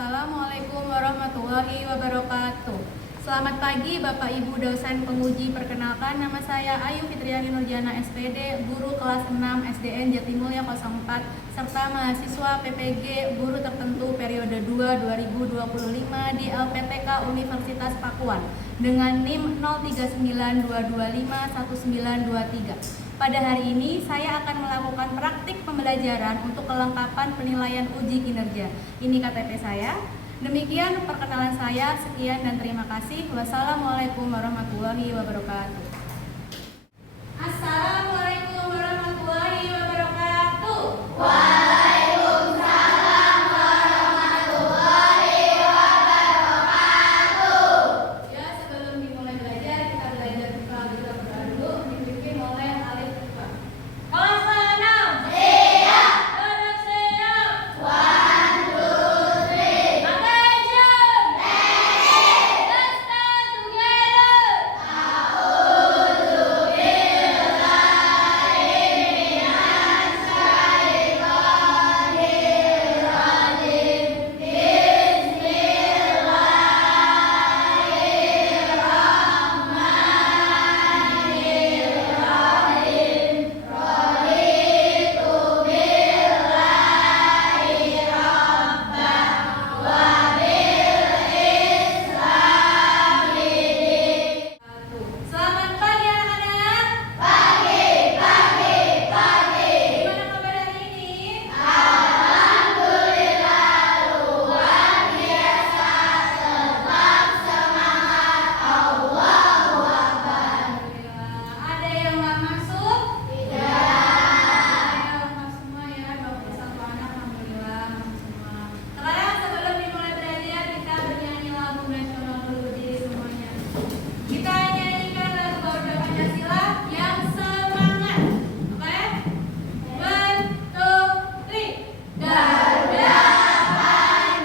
Assalamualaikum warahmatullahi wabarakatuh. Selamat pagi Bapak Ibu dosen penguji. Perkenalkan, nama saya Ayu Fitriani Nurjana SPD, guru kelas 6 SDN Jatimulya 04 serta mahasiswa PPG guru tertentu periode 2 2025 di LPTK Universitas Pakuan dengan NIM 0392251923. Pada hari ini saya akan melakukan praktik pembelajaran untuk kelengkapan penilaian uji kinerja. Ini KTP saya. Demikian perkenalan saya. Sekian dan terima kasih. Wassalamualaikum warahmatullahi wabarakatuh. Assalamualaikum warahmatullahi wabarakatuh. Waalaikumsalam warahmatullahi wabarakatuh. Ya, sebelum dimulai belajar, kita belajar buka dulu. Dibikin oleh alif buka. Kelas 6. Siap. Duduk siap. 1, 2, 3. Attention. Ready. Let's start together. A'udzu billahi minas syaitonir rajim. Bismillahirrahmanirrahim. Raditu billahi rabban wa bil islami dinan. Selamat pagi anak-anak. Pagi. Gimana kabar hari ini? Alhamdulillah luar biasa, tetap semangat, Allahu Akbar. Ada yang nggak masuk? Tidak. Lengkap semua ya, 21 anak. Alhamdulillah masuk semua. Sekarang sebelum dimulai belajar, kita bernyanyi lagu nasional dulu diri semuanya. Kita nyanyikan lagu Garuda Pancasila yang semangat. Oke? 1, 2, 3. Garuda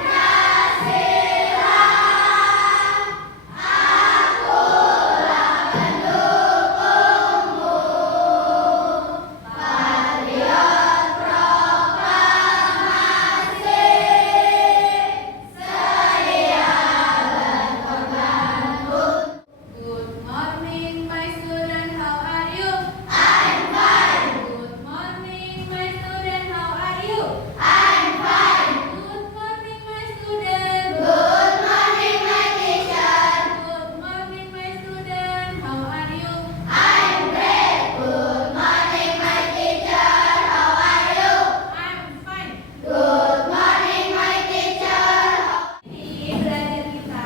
Pancasila, akulah pendukungmu. Patriot proklamasi, sedia berkorban. Good morning my student, how are you? I'm fine. Good morning my student, how are you? I'm fine. Good morning my student. Good morning, my teacher. Good morning my student, how are you? I'm great. Good morning, my teacher. How are you? I'm fine. Good morning, my teacher. Ini belajar kita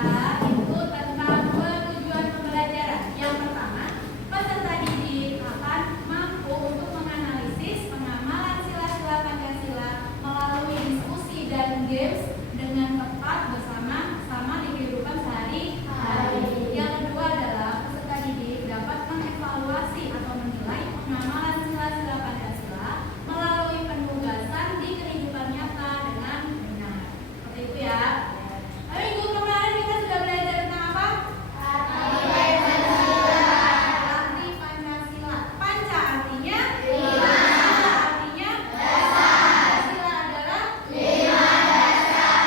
itu tentang dua tujuan pembelajaran. Yang pertama, peserta didik akan mampu untuk menganalisis pengamalan sila-sila Pancasila melalui diskusi dan games dengan tepat bersama-sama di kehidupan sehari-hari. Yang kedua adalah peserta didik dapat mengevaluasi atau menilai pengamalan sila-sila Pancasila melalui penugasan di kehidupan nyata dengan benar. Seperti itu ya. Minggu kemarin kita sudah belajar tentang apa? Arti Pancasila. Panca artinya? Sila artinya? Dasar. Sila adalah? 5 dasar.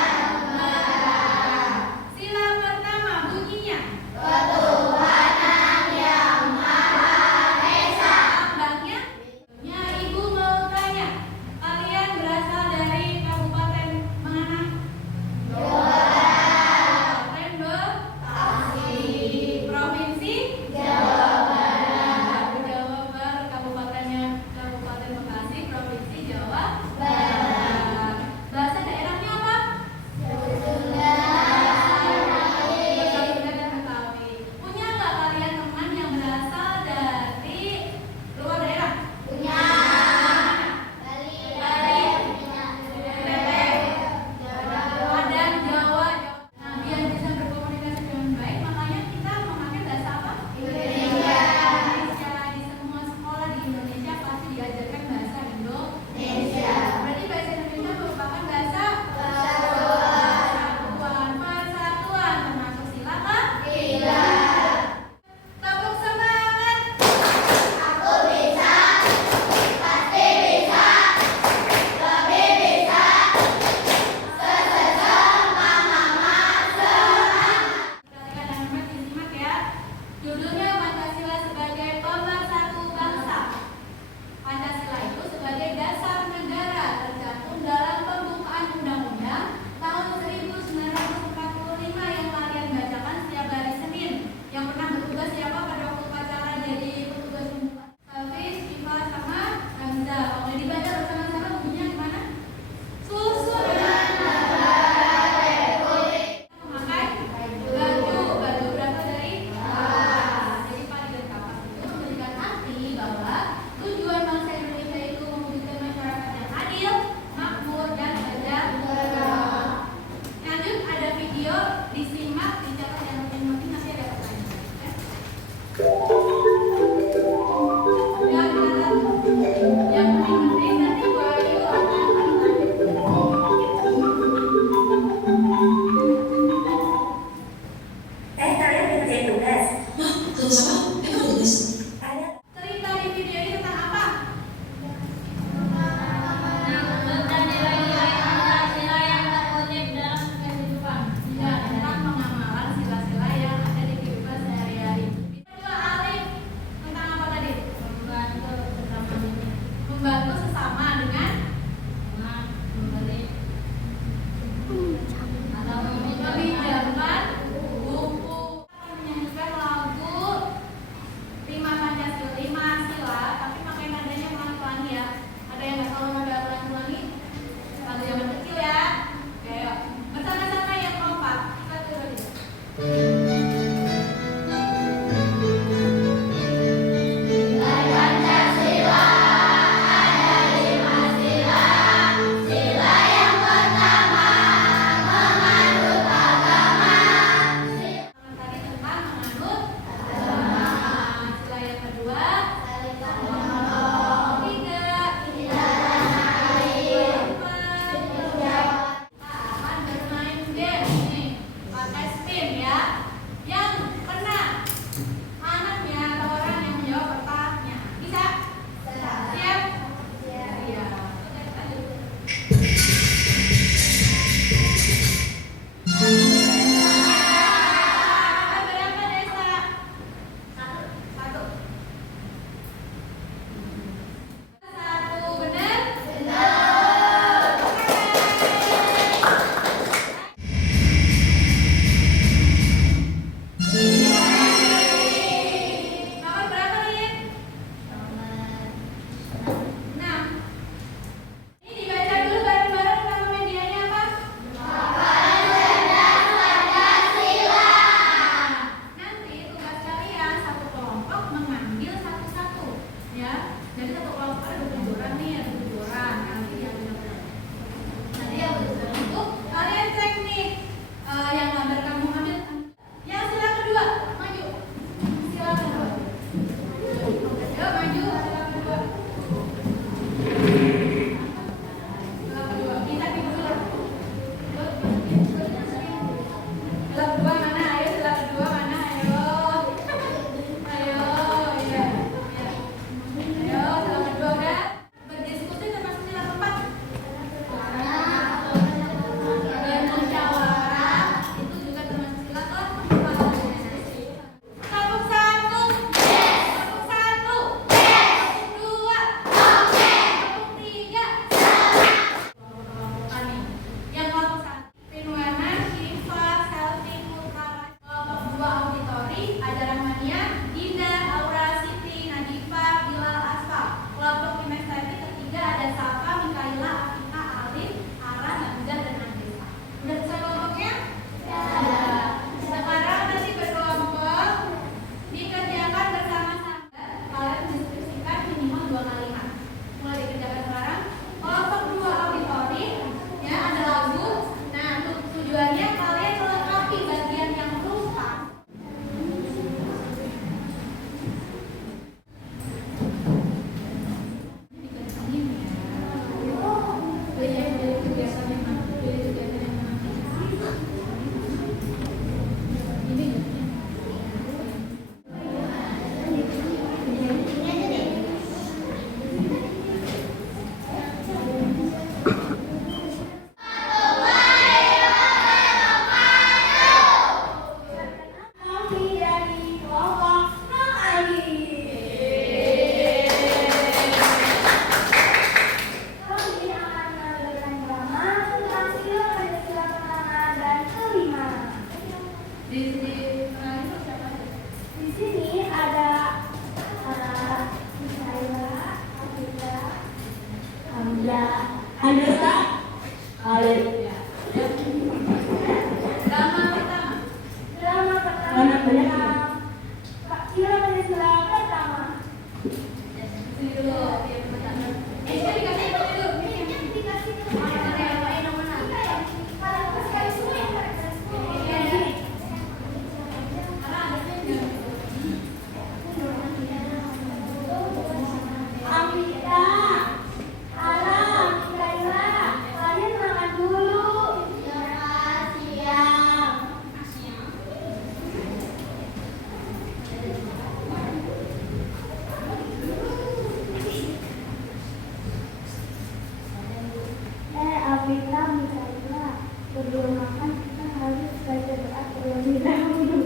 sebelum makan kita harus baca doa terlebih dahulu.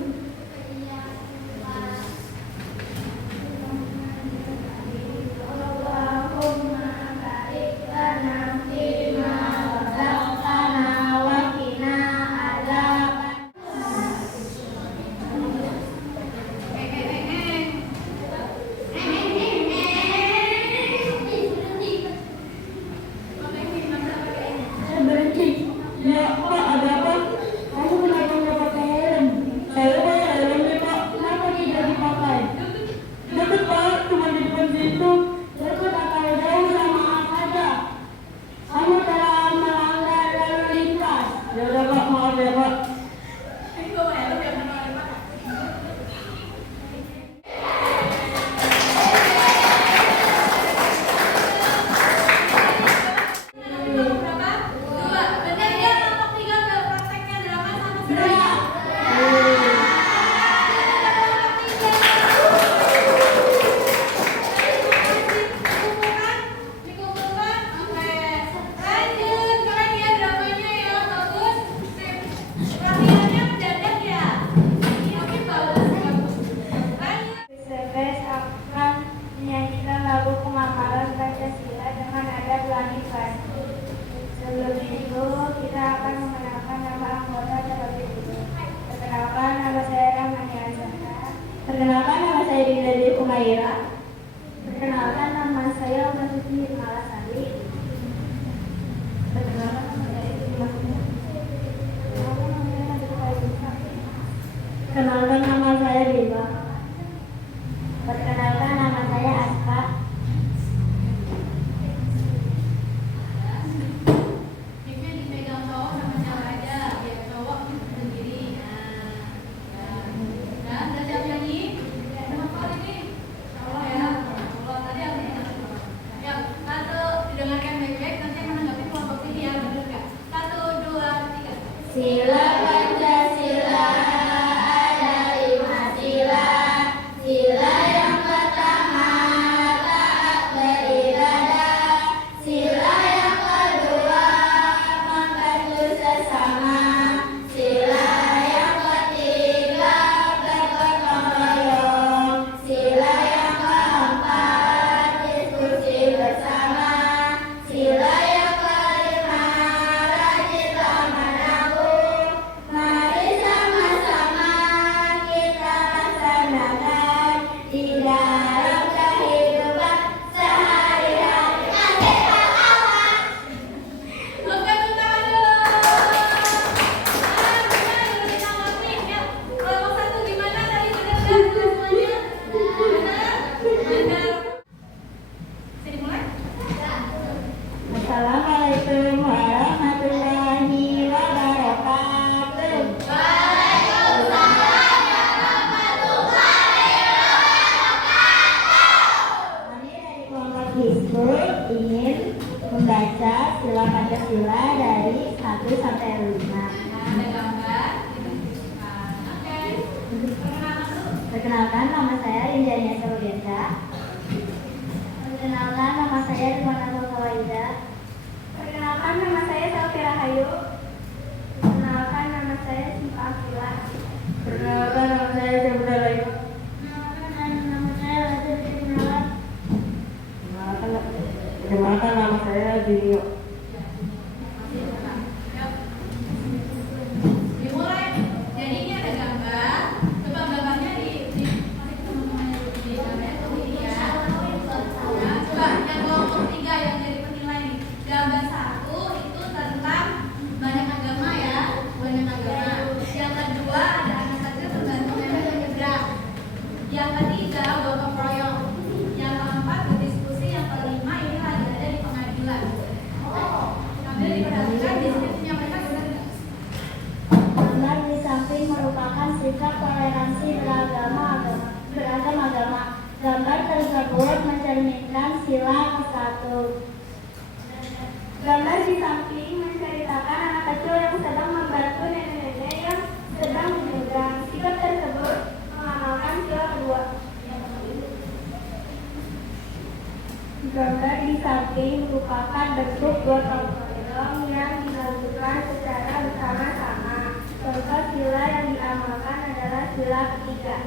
Allahumma barik lana fima razaqtana wa qina adzaban. Berhenti. Ya Pak, ada apa? Kamu kenapa nggak pakai helm? Saya pakai helmnya Pak. Kenapa tidak dipakai? Deket Pak, cuma di depan situ. Deket atau jauh sama aja. Kamu telah melanggar lalu lintas. Ya udah Pak, maaf ya Pak. Berapa? 2. Benar ya, kelompok 3 udah prakteknya drama sama seraya. Dikumpulkan, oke. Lanjut, keren ya dramanya ya, bagus. Sip. Latihannya mendadak ya. Oke, bagus. Lanjut. Sebes akan menyanyikan lagu pengamalan Pancasila dengan nada pelangi pasti. Sebelum itu, kita akan mengenalkan nama anggota terlebih dulu. Perkenalkan, nama saya Rahmani Azhara. Perkenalkan, nama saya Dinda Dewi Kumaira. Perkenalkan, nama saya Basuki Malasari. Perkenalkan, nama saya Dimas Kurnia. Perkenalkan, nama saya Bima. Perkenalkan, nama saya Aska. Mic-nya dipegang cowok sama cewek aja, biar cowok sendiri. Nah, udah siap nyanyi? Udah hafal ini? Insya Allah ya. Insya Allah. Tadi aku ingat. Ya, 1, didengarkan baik-baik. Nanti menanggapi kelompok ini ya, bener nggak? 1, 2, 3. Sila Pancasila ada 5 sila. Sila yang pertama taat beribadah. Sila yang kedua membantu sesama. Sila yang ketiga bergotong royong. Sila yang keempat diskusi bersama. Sila yang kelima rajinlah menabung. Mari sama-sama kita laksanakan di dalam kehidupan sehari-hari. Oke, tepuk tangan dulu. Gimana udah ditanggapi? Ya, kelompok 1 gimana tadi? Bener nggak semuanya? Bener? Bener. Bisa dimulai? Assalamualaikum warahmatullahi wabarakatuh. Kami dari kelompok Hizbul ingin membaca sila Pancasila dari 1 sampai 5. Nah, ada gambar. Oke. Perkenalkan dulu. Perkenalkan, nama saya Rinjani Asarudenta. Perkenalkan, nama saya Rimana Kawaida. Perkenalkan, nama saya Safira Hayu. Perkenalkan, nama saya Siva Akila. Perkenalkan, nama saya Jabra Layu. Perkenalkan, nama saya Raja Firmawan. Perkenalkan, nama saya Jinio. Dimulai. Jadi ini ada gambar. Coba gambarnya kasih ke teman-temannya dulu. Di gambarnya tuh ini ya. Nah, coba yang kelompok 3 yang jadi penilai nih. Gambar 1 itu tentang banyak agama ya, banyak agama. Yang kedua ada anak kecil terbantu nenek menyeberang. Yang ketiga gotong royong. Yang keempat berdiskusi. Yang kelima ini lagi ada di pengadilan. Sambil diperhatikan diskusinya mereka benar nggak? Gambar di samping merupakan sikap toleransi beragam agama. Gambar tersebut mencerminkan sila ke-1. Gambar di samping menceritakan anak kecil yang sedang membantu nenek-nenek yang sedang menyeberang. Sikap tersebut mengamalkan sila kedua. Gambar di samping merupakan bentuk gotong royong yang dilakukan secara bersama adalah 3.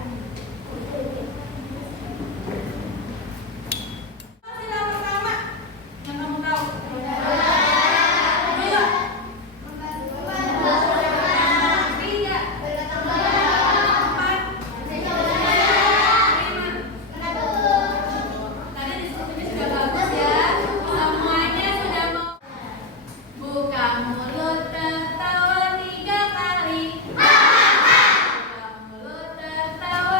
Sila pertama yang kamu tahu. Dua. Tiga. Empat. Lima. Tadi diskusinya sudah bagus ya. Semuanya sudah mau. Buka mulut tertawa 3 kali. Buka mulut tertawa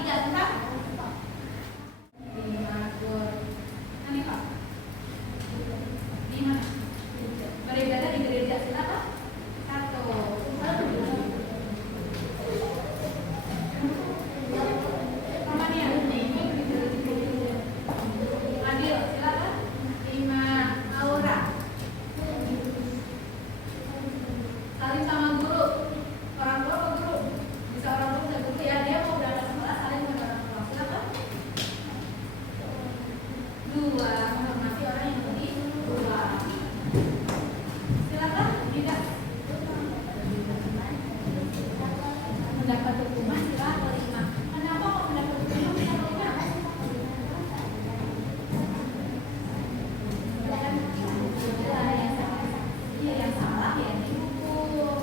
tiga tentang nanti Pak di mana beribadah di gereja silakan satu Romania Adil silakan lima Aura saling sama guru orang tua atau guru bisa orang tua bisa guru ya dia mau berangkat sekolah saling sama orang tua silakan dua menghormati orang yang lebih tua silakan tidak mendapat hukuman silakan lima kenapa kok mendapat hukuman bisa kelima iya yang salah ya dihukum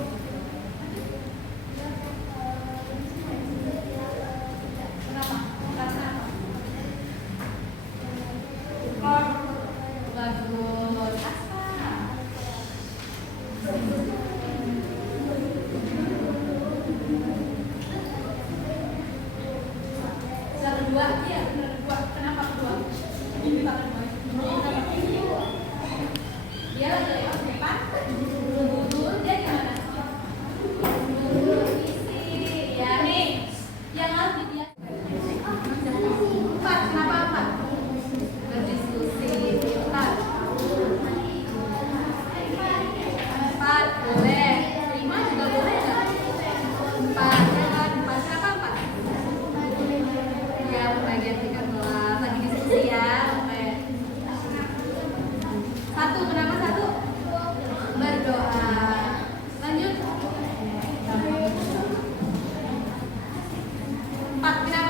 kenapa? Karena apa? Bagus Asma yang kedua iya benar kedua kenapa kedua? Ini kita kedua dia lagi lewat depan mundur dia gimana? Mundur isi ya nih yang harus dia empat kenapa empat? Berdiskusi empat boleh lima juga boleh nggak? Empat kenapa empat? Ya bagian tiga kelas lagi diskusi ya satu kenapa satu? Berdoa lanjut empat kenapa?